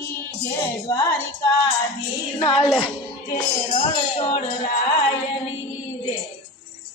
जय द्वारिकाधीश नाले जय रणछोड़ रायनी जय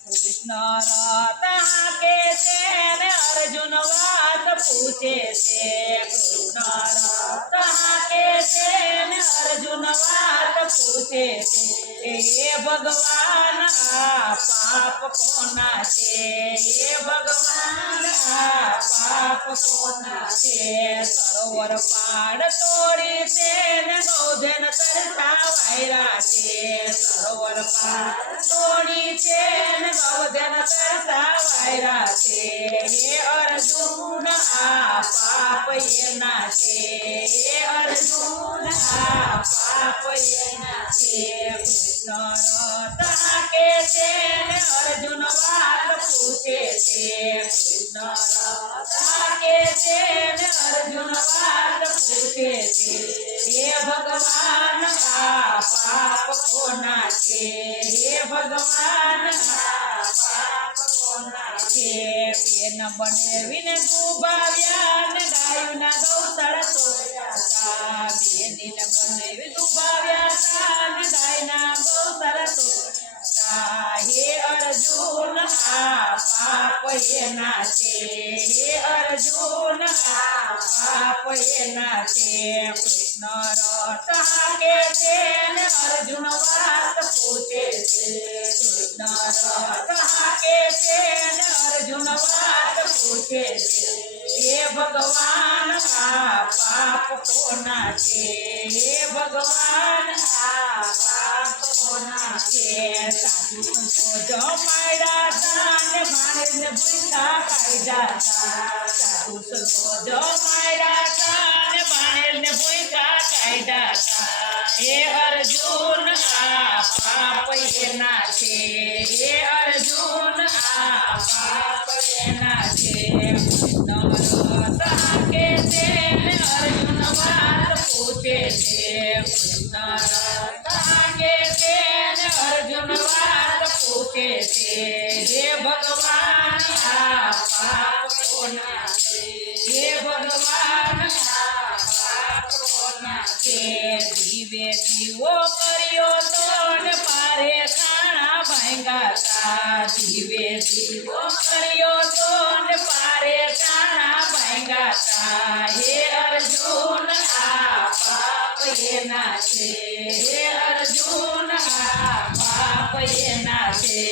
कृष्ण रता के सेन अर्जुन बात पूछे से कृष्ण रता के सेन अर्जुन बात पूछे से ये भगवान आ पाप कोना से ये भगवान आ पाप कोना से सरोवर पाड़ तोड़ी से गौधन तरसा वायरा से सरोवर पाड़ तोड़ी से गौधन तरसा वायरा से हे अर्जुन आ पाप ये नाचे हे अर्जुन आ पाप ये नाचे कृष्ण रता के सेन अर्जुन बात पूछे से कृष्ण रता के सेन अर्जुन बात पूछे से हे भगवान आ पाप को नाचे हे भगवान आ पाप को नाचे बेन बने विन दुबाव्यान गायुना गौतळ तोड्याचा बेनीन बने विन दुबाव्याचा गायना गौतळ तोड्याचा हे अर्जुन आ पाप ये नाचे हे अर्जुन आ पाप ये नाचे कृष्ण रता के सेन अर्जुन बात पूछे से कृष्ण रता के सेन अर्जुन बात पूछे से हे भगवान आ पाप को नाचे हे भगवान आ पाप को नाचे साधु संतो जो मायरा दान भाणे बुझा कायदा साधु संतो जो मायरा दान भाणे बुझा कायदा हे अर्जुन आ पाप ये नाचे हे अर्जुन आ पाप ये नाचे नरता के सेन अर्जुन बात पूछे से नरता के सेन अर्जुन बात पूछे से हे भगवान आ पाप को नाचे हे भगवान आ पाप को नाचे दिवे दीवो करियो तोड़ पारे खाना भांगा ता दिवे दीवो करियो तोड़ पारे खाना भांगा ता हे अर्जुन आ पाप ये नाचे हे अर्जुन आ पाप ये नाचे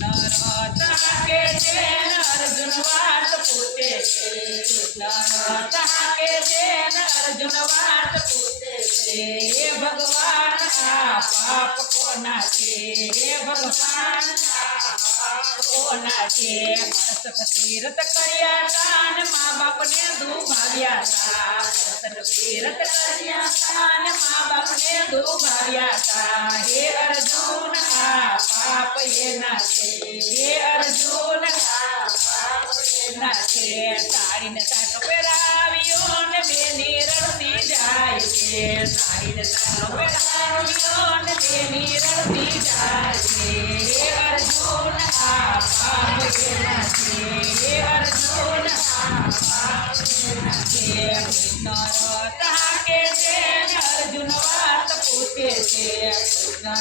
नरता के सेन अर्जुन बात पूछे नरता के सेन अर्जुन बात पूछे हे भगवान आ पाप को नाचे हे भगवान आ पाप को नाचे मस्तक तीरथ करिया तान माँ बाप ने दुभाव्या था तीरथ करिया तान माँ बाप ने दुभाव्या था हे अर्जुन आ पाप ये नाचे हे अर्जुन आ पाप ये नाचे साड़ी ने साठ पेरावियो ने बेनी रड़ती जाए છે સાઈડ સાનો વેળાવ્યો ને તેની રડતી જાય છે હે અર્જુન આ પાપ કેના છે હે અર્જુન આ પાપ કેના છે કૃષ્ણ રતા કે છે ને અર્જુન વાત પૂછે છે કૃષ્ણ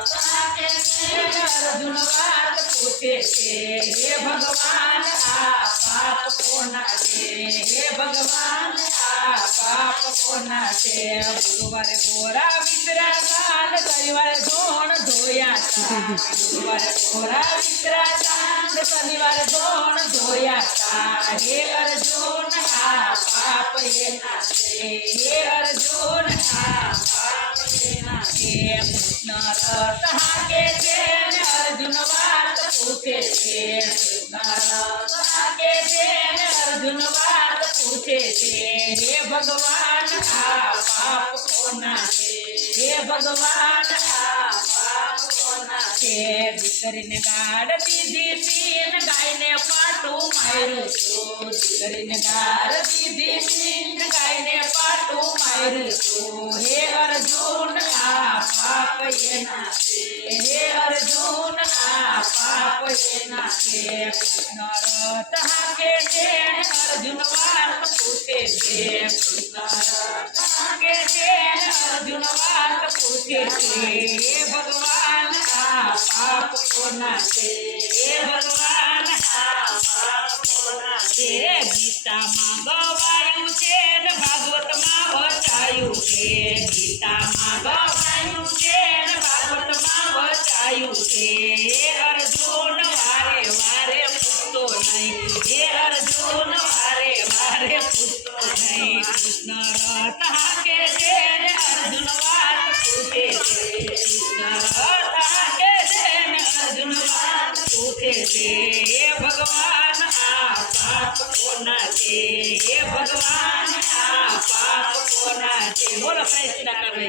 રતા કે છે ને અર્જુન વાત પૂછે છે હે ભગવાન આ પાપ કોના છે હે ભગવાન આ પાપ કોના છે ગુરુવારે ગોરા વિતરા ચાંદ શનિવારે ધોણ ધોયા તા ગુરુવારે ગોરા વિતરા ચાંદ શનિવારે ધોણ ધોયા તા હે અર્જુન આ પાપ એના છે હે અર્જુન આ પાપ એના છે કૃષ્ણ રતા કે છે ને અર્જુન વાત પૂછે છે કૃષ્ણ રતા કે છે ને અર્જુન વાત પૂછે છે હે ભગવાન આ પાપ કોના છે હે ભગવાન આ પાપ કોના છે દીકરીને ગાડ દીધી પીન ગાયને પાટું માર્યું છું દીકરીને ગાડ દીધી પીન ગાયને પાટું માર્યું છું હે અર્જુન આ પાપ એના છે હે અર્જુન આ પાપ એના છે કૃષ્ણ રતા કે છે અર્જુન વાત પૂછે છે કૃષ્ણ રતા છે હે ભગવાન આ પાપ કોના છે હે ભગવાન આ પાપ કોના છે ગીતામાં ગવાયું છે ને ભાગવતમાં વચાયું છે ગીતામાં ગવાયું છે ને ભાગવતમાં વચાયું છે હે અર્જુન વારે વારે પૂછતો નહીં હે અર્જુન વારે વારે પૂછતો નહીં કૃષ્ણ રથ હાકે છે ને અર્જુન વાત પૂછે છે કૃષ્ણ રથ હાકે છે ને અર્જુન વાત પૂછે છે હે ભગવાન આ પાપ કોના છે હે ભગવાન આ પાપ કોના છે બોલો કૃષ્ણ કનૈયા